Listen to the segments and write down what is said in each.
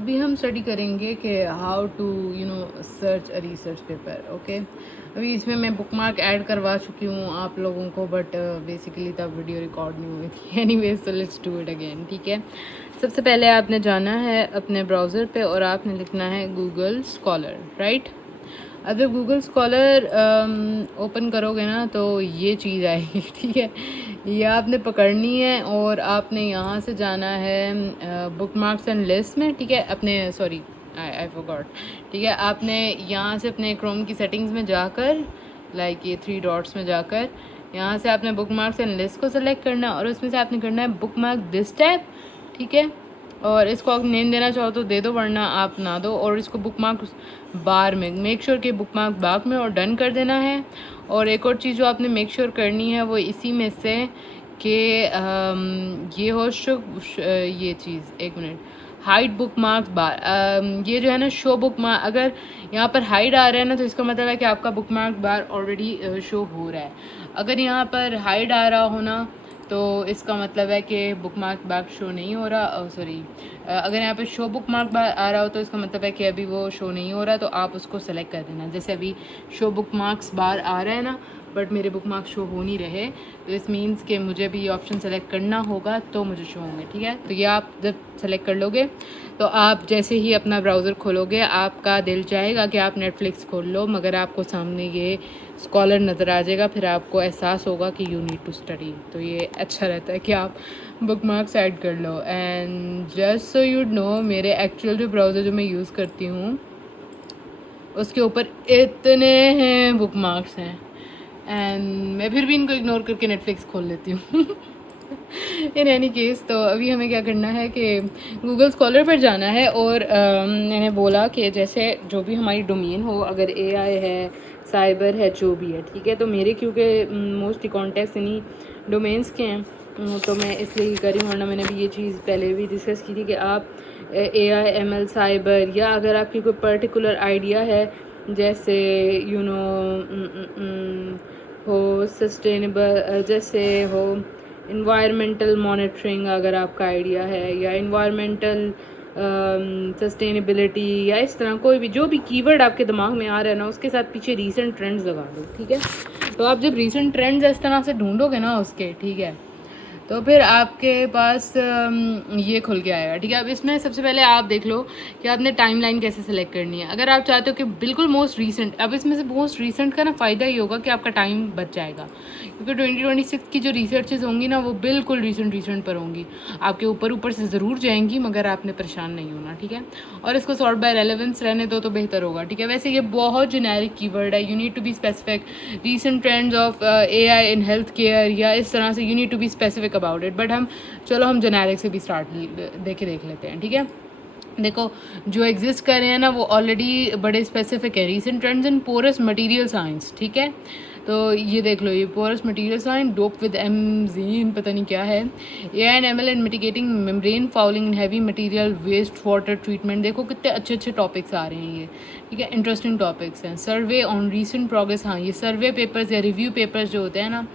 अभी हम स्टडी करेंगे कि how to search a research paper. Okay, अभी इसमें मैं बुकमार्क ऐड करवा चुकी हूँ आप लोगों को, बट बेसिकली तब वीडियो रिकॉर्ड नहीं हुई थी। Anyways, so let's do it again. ठीक है, सबसे पहले आपने जाना है अपने ब्राउज़र पे और आपने लिखना है गूगल स्कॉलर, राइट। अब जब गूगल स्कॉलर ओपन करोगे ना तो ये चीज़ आएगी। ठीक है, ये आपने पकड़नी है और आपने यहाँ से जाना है बुकमार्क्स एंड लिस्ट में। ठीक है, अपने सॉरी आई फॉरगॉट। ठीक है, आपने यहाँ से अपने क्रोम की सेटिंग्स में जाकर लाइक ये 3 डॉट्स में जाकर यहाँ से आपने बुकमार्क्स एंड लिस्ट को सेलेक्ट करना है और उसमें से आपने करना है बुकमार्क दिस टैब। ठीक है, और इसको आप नेम देना चाहो तो दे दो, वरना आप ना दो। और इसको बुकमार्क बार में मेक श्योर कि बुकमार्क बार में और डन कर देना है। और एक और चीज़ जो आपने मेक श्योर करनी है वो इसी में से कि ये हो ये चीज़, एक मिनट, हाइड बुकमार्क बार। ये जो है ना शो बुकमार्क, अगर यहाँ पर हाइड आ रहा है ना तो इसका मतलब है कि आपका बुकमार्क बार ऑलरेडी शो हो रहा है। अगर यहाँ पर हाइड आ रहा हो ना तो इसका मतलब है कि बुकमार्क बार शो नहीं हो रहा। सॉरी, अगर यहाँ पे शो बुकमार्क बार आ रहा हो तो इसका मतलब है कि अभी वो शो नहीं हो रहा, तो आप उसको सेलेक्ट कर देना। जैसे अभी शो बुकमार्क्स बार आ रहा है ना, बट मेरे बुकमार्क शो हो नहीं रहे, तो इस मीन्स कि मुझे भी ये ऑप्शन सेलेक्ट करना होगा तो मुझे शो होंगे। ठीक है, तो ये आप जब सेलेक्ट कर लोगे तो आप जैसे ही अपना ब्राउज़र खोलोगे आपका दिल चाहेगा कि आप नेटफ्लिक्स खोल लो, मगर आपको सामने ये स्कॉलर नज़र आ जाएगा, फिर आपको एहसास होगा कि यू नीड टू स्टडी। तो ये अच्छा रहता है कि आप बुकमार्क्स ऐड कर लो। And just so you know, मेरे एक्चुअल जो ब्राउज़र जो मैं यूज़ करती हूँ उसके ऊपर इतने हैं बुकमार्क्स हैं, एंड मैं फिर भी इनको इग्नोर करके नेटफ्लिक्स खोल लेती हूँ। इन एनी केस, तो अभी हमें क्या करना है कि गूगल स्कॉलर पर जाना है और मैंने बोला कि जैसे जो भी हमारी डोमेन हो, अगर एआई है, साइबर है, जो भी है, ठीक है। तो मेरे क्योंकि मोस्टली कॉन्टेक्ट्स इन्हीं डोमेन्स के हैं, तो मैं इसलिए ही करी हूँ। वरना मैंने भी ये चीज़ पहले भी डिस्कस की थी कि आप एआई, एमएल, साइबर, या अगर आपकी कोई पर्टिकुलर आइडिया है, जैसे हो सस्टेनेबल, जैसे हो इन्वायरमेंटल मॉनिटरिंग, अगर आपका आइडिया है, या इन्वायरमेंटल सस्टेनेबिलिटी, या इस तरह कोई भी जो भी कीवर्ड आपके दिमाग में आ रहा है ना, उसके साथ पीछे रीसेंट ट्रेंड्स लगा दो। ठीक है, तो आप जब रीसेंट ट्रेंड्स इस तरह से ढूंढोगे ना उसके, ठीक है, तो फिर आपके पास ये खुल के आएगा। ठीक है, अब इसमें सबसे पहले आप देख लो कि आपने टाइमलाइन कैसे सेलेक्ट करनी है। अगर आप चाहते हो कि बिल्कुल मोस्ट रीसेंट, अब इसमें से मोस्ट रीसेंट का ना फ़ायदा ये होगा कि आपका टाइम बच जाएगा, क्योंकि 2026 की जो रिसर्चेज होंगी ना वो बिल्कुल रीसेंट पर होंगी, आपके ऊपर से ज़रूर जाएंगी, मगर आपने परेशान नहीं होना। ठीक है, और इसको सॉर्ट बाय रेलेवेंस रहने दो तो बेहतर होगा। ठीक है, वैसे ये बहुत जेनेरिक कीवर्ड है, you need to be specific. Recent trends of AI in health care, या इस तरह से you need to be specific about it. But हम जेनेरिक से भी देख लेते हैं। ठीक है, देखो जो एग्जिस्ट कर रहे हैं ना वो ऑलरेडी बड़े स्पेसिफिक है। Recent trends in porous material science, ठीक है, तो ये देख लो, ये porous material science, dope with MXene, पता नहीं क्या है, AI and ML in mitigating membrane fouling in heavy material waste water treatment. देखो कितने अच्छे अच्छे टॉपिक्स आ रहे हैं ये। ठीक है, इंटरेस्टिंग टॉपिक्स हैं। सर्वे ऑन रीसेंट प्रोग्रेस, हाँ, ये सर्वे पेपर्स या रिव्यू पेपर्स जो होते हैं ना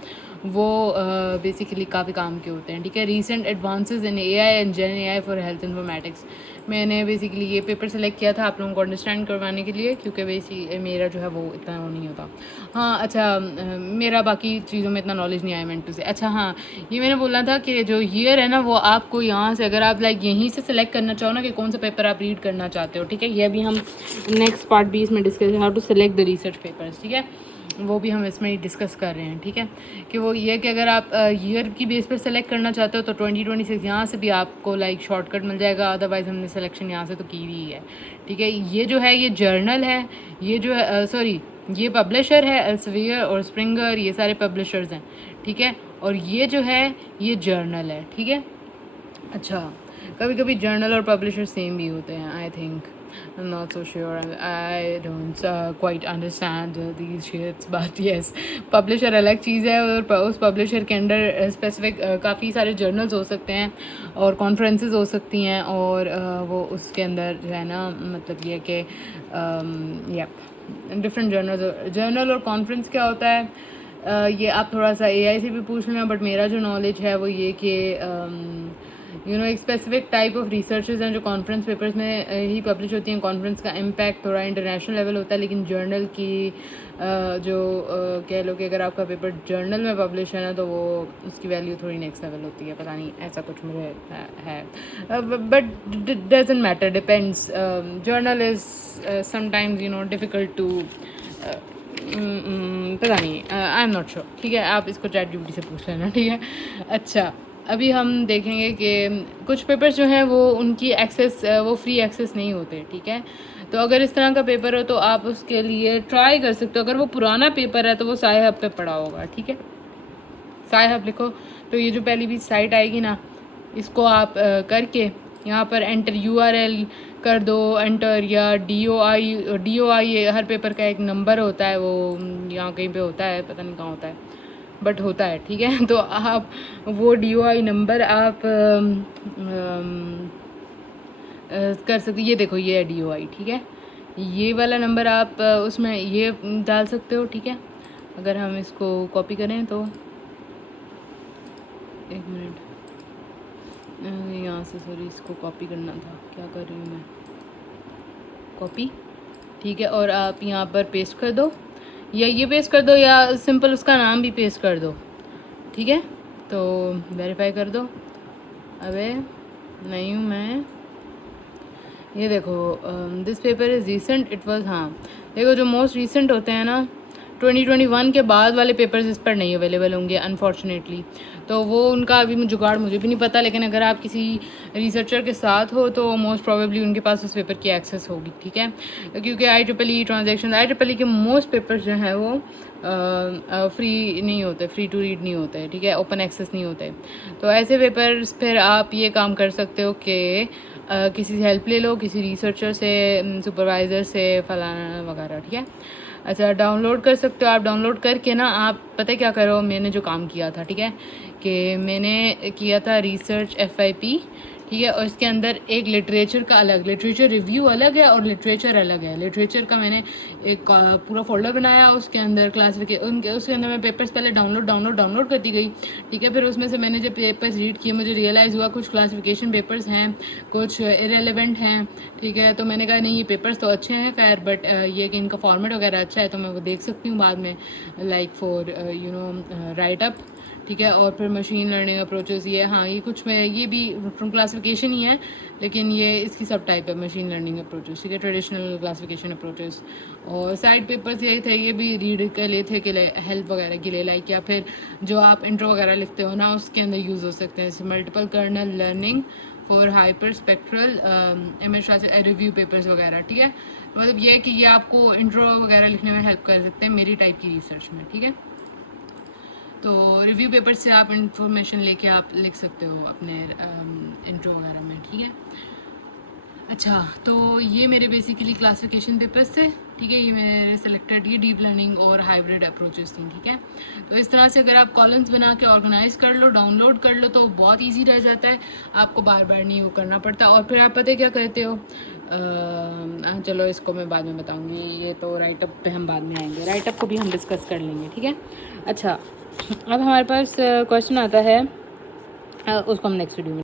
वो बेसिकली काफ़ी काम के होते हैं। ठीक है, recent advances in AI and gen AI for health informatics, मैंने बेसिकली ये पेपर सेलेक्ट किया था आप लोगों को अंडरस्टैंड करवाने के लिए, क्योंकि बेसिकली मेरा जो है वो इतना वो नहीं होता। हाँ अच्छा, मेरा बाकी चीज़ों में इतना नॉलेज नहीं आया मेंटू से। अच्छा हाँ, ये मैंने बोलना था कि जो ईयर है ना वो आपको यहाँ से, अगर आप लाइक यहीं से सेलेक्ट करना चाहो ना कि कौन सा पेपर आप रीड करना चाहते हो, ठीक है, ये अभी हम नेक्स्ट पार्ट भी इसमें discuss, how to select the research papers, ठीक है, वो भी हम इसमें ही डिस्कस कर रहे हैं। ठीक है, कि वो ये कि अगर आप ईयर की बेस पर सेलेक्ट करना चाहते हो तो 2026 यहाँ से भी आपको लाइक शॉर्टकट मिल जाएगा, अदरवाइज़ हमने सिलेक्शन यहाँ से तो की हुई है। ठीक है, ये जो है ये जर्नल है, ये जो है सॉरी ये पब्लिशर है एल्सेवियर और स्प्रिंगर, ये सारे पब्लिशर्स हैं। ठीक है, और ये जो है ये जर्नल है। ठीक है, अच्छा, कभी कभी जर्नल और पब्लिशर सेम भी होते हैं, I think, I'm not so sure. I don't quite understand these shits, but yes, publisher अलग चीज़ है, और उस publisher के अंदर स्पेसिफिक काफ़ी सारे जर्नल्स हो सकते हैं और कॉन्फ्रेंसेस हो सकती हैं, और वो उसके अंदर जो है ना, मतलब ये कि डिफरेंट जर्नल और कॉन्फ्रेंस क्या होता है, ये आप थोड़ा सा एआई से भी पूछ लेना, बट मेरा जो नॉलेज है वो ये कि एक स्पेसिफिक टाइप ऑफ रिसर्चेज हैं जो कॉन्फ्रेंस पेपर्स में ही पब्लिश होती हैं। कॉन्फ्रेंस का इम्पैक्ट थोड़ा इंटरनेशनल लेवल होता है, लेकिन जर्नल की कह लो कि अगर आपका पेपर जर्नल में पब्लिश है ना, तो वो उसकी वैल्यू थोड़ी नेक्स्ट लेवल होती है। पता नहीं, ऐसा कुछ मुझे है, but doesn't matter, depends. Journal is sometimes difficult to, पता नहीं, आई एम नॉट श्योर। ठीक है, आप इसको ChatGPT से पूछ लेना। ठीक है, अच्छा, अभी हम देखेंगे कि कुछ पेपर्स जो हैं वो उनकी एक्सेस वो फ्री एक्सेस नहीं होते। ठीक है, तो अगर इस तरह का पेपर हो तो आप उसके लिए ट्राई कर सकते हो। अगर वो पुराना पेपर है तो वो SciHub पे पड़ा होगा। ठीक है, SciHub लिखो तो ये जो पहली भी साइट आएगी ना, इसको आप करके यहाँ पर एंटर URL कर दो, एंटर, या DOI हर पेपर का एक नंबर होता है, वो यहाँ कहीं पे होता है, पता नहीं कहाँ होता है, बट होता है। ठीक है, तो आप वो DOI नंबर आप कर सकते। ये देखो, ये है DOI। ठीक है, ये वाला नंबर आप उसमें ये डाल सकते हो। ठीक है, अगर हम इसको कॉपी करें तो एक मिनट, यहाँ से सॉरी, इसको कॉपी करना था, क्या कर रही हूँ मैं, कॉपी। ठीक है, और आप यहाँ पर पेस्ट कर दो, या ये पेस्ट कर दो, या सिंपल उसका नाम भी पेस्ट कर दो। ठीक है, तो वेरीफाई कर दो। अबे नहीं हूँ मैं, ये देखो, this paper is recent, it was, हाँ देखो, जो मोस्ट रीसेंट होते हैं ना 2021 के बाद वाले पेपर्स इस पर नहीं अवेलेबल होंगे अनफॉर्चुनेटली। तो वो उनका अभी जुगाड़ मुझे भी नहीं पता, लेकिन अगर आप किसी रिसर्चर के साथ हो तो मोस्ट प्रोबेबली उनके पास उस पेपर की एक्सेस होगी। ठीक है, क्योंकि IEEE ट्रांजैक्शन, IEEE के मोस्ट पेपर्स जो हैं वो फ्री नहीं होते, फ्री टू रीड नहीं होते। ठीक है, ओपन एक्सेस नहीं होते। तो ऐसे पेपर्स फिर आप ये काम कर सकते हो कि किसी से हेल्प ले लो, किसी रिसर्चर से, सुपरवाइज़र से, फलाना वगैरह। ठीक है, अच्छा, डाउनलोड कर सकते हो आप। डाउनलोड करके ना आप पता है क्या करो, मैंने जो काम किया था, ठीक है, कि मैंने किया था रिसर्च FIP। ठीक है, और इसके अंदर एक लिटरेचर का अलग, लिटरेचर रिव्यू अलग है और लिटरेचर अलग है। लिटरेचर का मैंने एक पूरा फोल्डर बनाया, उसके अंदर उसके अंदर मैं पेपर्स पहले डाउनलोड करती गई। ठीक है, फिर उसमें से मैंने जब पेपर्स रीड किए मुझे रियलाइज़ हुआ कुछ क्लासिफिकेशन पेपर्स हैं, कुछ इरेलीवेंट हैं। ठीक है, तो मैंने कहा नहीं, ये पेपर्स तो अच्छे हैं खैर, बट ये कि इनका फॉर्मेट वगैरह अच्छा है तो मैं वो देख सकती हूँ बाद में, लाइक फॉर राइट अप। ठीक है, और फिर मशीन लर्निंग अप्रोचेस, ये हाँ, ये कुछ में ये भी फ्रॉम क्लासिफिकेशन ही है, लेकिन ये इसकी सब टाइप है मशीन लर्निंग अप्रोचेस। ठीक है, ट्रेडिशनल क्लासिफिकेशन अप्रोचेस। और साइड पेपर्स ये थे, ये भी रीड के लिए थे, कि हेल्प वगैरह के लिए, लाइक, या फिर जो आप इंट्रो वगैरह लिखते हो ना उसके अंदर यूज़ हो सकते हैं, जैसे multiple kernel learning for hyperspectral image review papers वगैरह। ठीक है, मतलब ये कि ये आपको इंट्रो वगैरह लिखने में हेल्प कर सकते हैं मेरी टाइप की रिसर्च में। ठीक है, तो रिव्यू पेपर से आप इंफॉर्मेशन लेके आप लिख सकते हो अपने इंट्रो वगैरह में। ठीक है, अच्छा, तो ये मेरे बेसिकली क्लासिफिकेशन पेपर्स थे। ठीक है, ये मेरे सिलेक्टेड, ये डीप लर्निंग और हाइब्रिड अप्रोचेस थी। ठीक है, तो इस तरह से अगर आप कॉलम्स बना के ऑर्गेनाइज कर लो, डाउनलोड कर लो, तो बहुत इजी रह जाता है, आपको बार बार नहीं वो करना पड़ता। और फिर आप पता है क्या करते हो, चलो इसको मैं बाद में बताऊँगी, ये तो राइटअप पे हम बाद में आएंगे, राइटअप को भी हम डिस्कस कर लेंगे। ठीक है, अच्छा, अब हमारे पास क्वेश्चन आता है, उसको हम नेक्स्ट वीडियो में